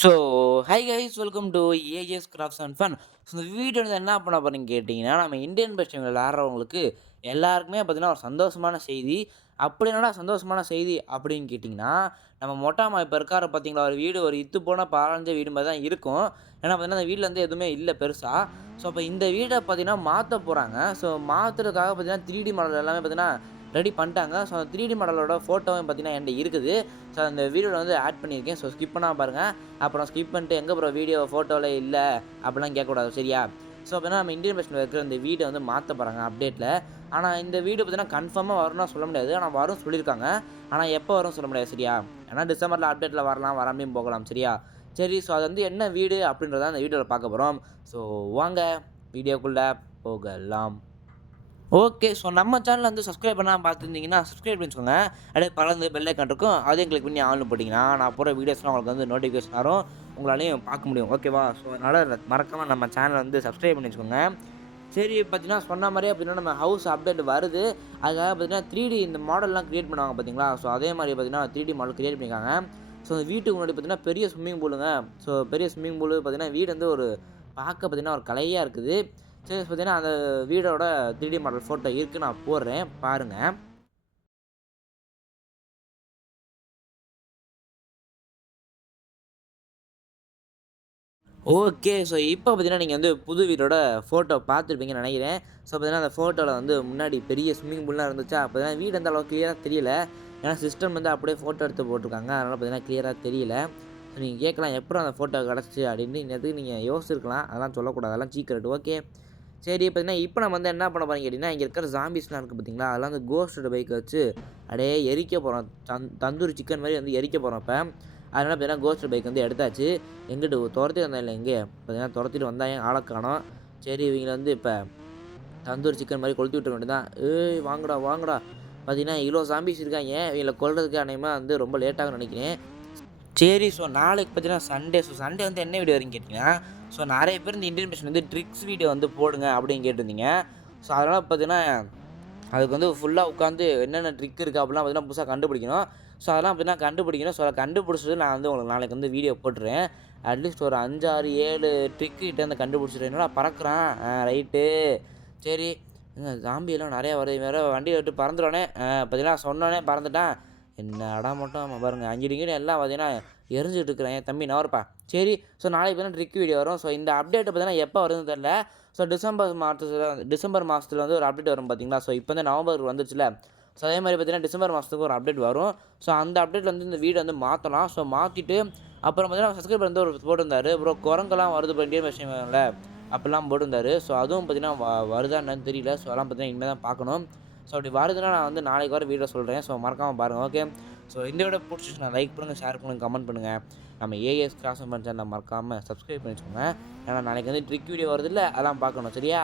So, hi guys welcome to AJS crafts and fun. So இந்த video வந்து என்ன பண்ண போறீங்கன்னு கேட்டிங்கன்னா, நம்ம இந்தியன் ஃபெஸ்டிவல் விளையாடுறவங்களுக்கு எல்லாருக்குமே பார்த்தீங்கன்னா, ஒரு சந்தோஷமான செய்தி. அப்படி என்னடா சந்தோஷமான செய்தி அப்படின்னு கேட்டிங்கன்னா, நம்ம மொட்டை மாமா இப்போ இருக்காரு பார்த்தீங்களா, ஒரு வீடு ஒரு இத்து போன பாழஞ்ச வீடு மாரி தான் இருக்கும். ஏன்னா பார்த்தீங்கன்னா, அந்த வீட்ல வந்து எதுவுமே இல்ல பெருசா. ஸோ, அப்போ இந்த வீட பார்த்தீங்கன்னா மாத்த போறாங்க. ஸோ, மாத்துறதுக்காக பார்த்தீங்கன்னா 3டி மாடல் எல்லாமே பார்த்தீங்கன்னா ரெடி பண்ணிட்டாங்க. ஸோ, அந்த 3டி மாடலோட ஃபோட்டோவும் பார்த்தீங்கன்னா என்ட்ட இருக்குது. ஸோ, அந்த வீடியோல வந்து ஆட் பண்ணியிருக்கேன். ஸோ, ஸ்கிப் பண்ணாம பாருங்க. அப்புறம் ஸ்கிப் பண்ணிட்டு எங்கே ப்ரோ வீடியோ ஃபோட்டோவில் இல்லை அப்படிலாம் கேட்கக்கூடாது சரியா? ஸோ அப்போனா நம்ம இந்தியன் ஃபெஸ்டிவல் இருக்கிற இந்த வீடை வந்து மாற்ற போகிறாங்க அப்டேட்டில். ஆனால் இந்த வீடு பார்த்தீங்கன்னா கன்ஃபார்மாக வரும்னா சொல்ல முடியாது. ஆனால் வரும் சொல்லியிருக்காங்க. ஆனால் எப்போ வரும்னு சொல்ல முடியாது சரியா? ஏன்னா டிசம்பரில் அப்டேட்டில் வரலாம் வராமையும் போகலாம் சரியா? சரி, ஸோ அது வந்து என்ன வீடு அப்படின்றத அந்த வீடியோவில் பார்க்க போகிறோம். ஸோ வாங்க வீடியோக்குள்ளே போகலாம். ஓகே. ஸோ நம்ம சேனல் வந்து சப்ஸ்கிரைப் பண்ணாம பார்த்துருந்தீங்கன்னா, சப்ஸ்கிரைப் பண்ணி வச்சுக்கோங்க. அப்படியே பக்கத்துல பெல் ஐகான் இருக்கும். அதையும் கிளிக் பண்ணி ஆல்னு போட்டிங்கன்னா, நான் போடுற வீடியோஸ்லாம் உங்களுக்கு வந்து நோட்டிஃபிகேஷன் வரும். உங்களாலயும் பார்க்க முடியும். ஓகேவா? ஸோ அதனால மறக்காம நம்ம சேனலை வந்து சப்ஸ்கிரைப் பண்ணி வச்சுக்கோங்க. சரி, பார்த்தீங்கன்னா சொன்ன மாரியே பார்த்தீங்கன்னா, நம்ம ஹவுஸ் அப்டேட் வருது. அதுக்காக பார்த்தீங்கன்னா 3டி இந்த மாடல்லாம் கிரியேட் பண்ணுவாங்க பார்த்தீங்களா? ஸோ அதே மாரி பார்த்தீங்கன்னா 3டி மாடல் கிரியேட் பண்ணியிருக்காங்க. ஸோ அந்த வீட்டுக்கு முன்னாடி பார்த்தீங்கன்னா பெரிய ஸ்விம்மிங் பூலுங்க. ஸோ பெரிய ஸ்விம்மிங் பூலு பார்த்தீங்கன்னா வீடு வந்து ஒரு பார்க்க பார்த்தீங்கன்னா ஒரு கலையா இருக்குது. சரி, பார்த்தீங்கன்னா அந்த வீடோட 3டி மாடல் ஃபோட்டோ இருக்கு. நான் போடுறேன் பாருங்க. ஓகே. ஸோ இப்போ பார்த்தீங்கன்னா, நீங்க வந்து புது வீடோட ஃபோட்டோ பார்த்துருப்பீங்கன்னு நெனைக்கிறேன். ஸோ பார்த்தீங்கன்னா, அந்த ஃபோட்டோல வந்து முன்னாடி பெரிய ஸ்விம்மிங் பூல்லாம் இருந்துச்சா, அப்போதான் வீடு அந்த அளவுக்கு கிளியரா தெரியல. ஏன்னா சிஸ்டம் வந்து அப்படியே ஃபோட்டோ எடுத்து போட்டுருக்காங்க. அதனால பார்த்தீங்கன்னா, கிளியரா தெரியல. ஸோ நீங்க கேட்கலாம், "எப்புட்றா அந்த ஃபோட்டோ கெடச்சுச்சு?" அப்படின்னு. எதுக்கு நீங்க யோசிச்சிருக்கலாம். அதெல்லாம் சொல்லக்கூடாது. அதெல்லாம் சீக்ரெட். ஓகே. சரி, பார்த்தீங்கன்னா, இப்போ நம்ம வந்து என்ன பண்ண போறோம்னு கேட்டீங்கன்னா, இங்க இருக்கிற ஜாம்பீஸ்லாம் இருக்கு பார்த்தீங்களா, அதெல்லாம் வந்து கோஸ்ட்டோட பைக்க வச்சு அப்படியே எரிக்க போறோம். தந்தூரி சிக்கன் மாரி வந்து எரிக்க போறோம் இப்ப. அதனால பார்த்தீங்கன்னா, கோஸ்ட் பைக் வந்து எடுத்தாச்சு. எங்கிட்டு தொரத்திட்டு வந்தான்ல எங்கே பார்த்தீங்கன்னா, தொரத்திட்டு வந்தாங்க, ஆள காணோம். சரி, இவங்கள வந்து இப்போ தந்தூரி சிக்கன் மாதிரி கொளுத்தி விட்டுற வேண்டியதான். "ஏய் வாங்கடா வாங்கடா." பார்த்தீங்கன்னா, இவ்வளோ ஜாம்பீஸ் இருக்காங்க. இவங்கள கொல்றதுக்கு அநேகமாக வந்து ரொம்ப லேட் ஆகும்னு நினைக்கிறேன். சரி, ஸோ நாளைக்கு பார்த்தீங்கன்னா சண்டே. ஸோ சண்டே வந்து என்ன வீடியோ வரும்னு கேட்டிங்கன்னா, ஸோ நிறைய பேர் இந்த இந்தியன் மிஷன் வந்து ட்ரிக்ஸ் வீடியோ வந்து போடுங்க அப்படின்னு கேட்டிருந்தீங்க. ஸோ அதனால் பார்த்தீங்கன்னா, அதுக்கு வந்து ஃபுல்லாக உட்காந்து என்னென்ன ட்ரிக் இருக்குது அப்படிலாம் பார்த்தீங்கன்னா புதுசாக கண்டுபிடிக்கணும். ஸோ அதெல்லாம் பார்த்தீங்கன்னா கண்டுபிடிக்கணும். ஸோ அதை கண்டுபிடிச்சிட்டு நான் வந்து உங்களுக்கு நாளைக்கு வந்து வீடியோ போட்டுறேன். அட்லீஸ்ட் ஒரு 5, 6, 7 ட்ரிக்கு கிட்ட வந்து கண்டுபிடிச்சிட்டு, என்னடா பறக்குறான், ரைட்டு. சரி, ஜாம்பியெல்லாம் நிறையா வருது, வேறு வண்டியை விட்டு பறந்துடுவானே. பார்த்தீங்கன்னா சொன்னோன்னே பறந்துட்டான். என்னடா மட்டும் பாருங்க, அங்கிட்டு இங்கிட்டு எல்லாம் பார்த்தீங்கன்னா எரிஞ்சுட்டு இருக்கிறேன். தம்பி நவருப்பா. சரி, ஸோ நாளைக்கு பார்த்தீங்கன்னா ட்ரிக் வீடியோ வரும். ஸோ இந்த அப்டேட் பார்த்தீங்கன்னா எப்போ வருதுன்னு தெரியல. ஸோ டிசம்பர் மாதத்துல வந்து ஒரு அப்டேட் வரும் பார்த்தீங்களா. ஸோ இப்போ வந்து நவம்பருக்கு வந்துச்சுல. ஸோ அதே மாதிரி பார்த்தீங்கன்னா டிசம்பர் மாதத்துக்கு ஒரு அப்டேட் வரும். ஸோ அந்த அப்டேட்டில் வந்து இந்த வீடு வந்து மாற்றலாம். ஸோ மாற்றிட்டு அப்புறம் பார்த்தீங்கன்னா சப்ஸ்கிரைபர் வந்து ஒரு போட்டிருந்தாரு, ப்ரோ குரங்கெல்லாம் வருது ப்ரோ இந்தியன் விஷயம்ல அப்படிலாம் போட்டிருந்தாரு. ஸோ அதுவும் பார்த்தீங்கன்னா வருதா என்னன்னு தெரியல. ஸோ அதெல்லாம் பார்த்தீங்கன்னா இனிமேல் தான் பார்க்கணும். ஸோ அப்படி வருதுன்னா நான் வந்து நாளைக்கு வர வீடியோ சொல்கிறேன். ஸோ மறக்காமல் பாருங்கள். ஓகே. ஸோ இந்த வீடியோ பிடிச்சிச்சுன்னா லைக் பண்ணுங்கள், ஷேர் பண்ணுங்கள், கமெண்ட் பண்ணுங்கள். நம்ம ஏஎஸ் கிராஸ் சேனலை மறக்காமல் சப்ஸ்கிரைப் பண்ணி வச்சுக்கோங்க. ஏன்னா நாளைக்கு வந்து ட்ரிக் வீடியோ வருதுல்ல, அதெல்லாம் பார்க்கணும் சரியா?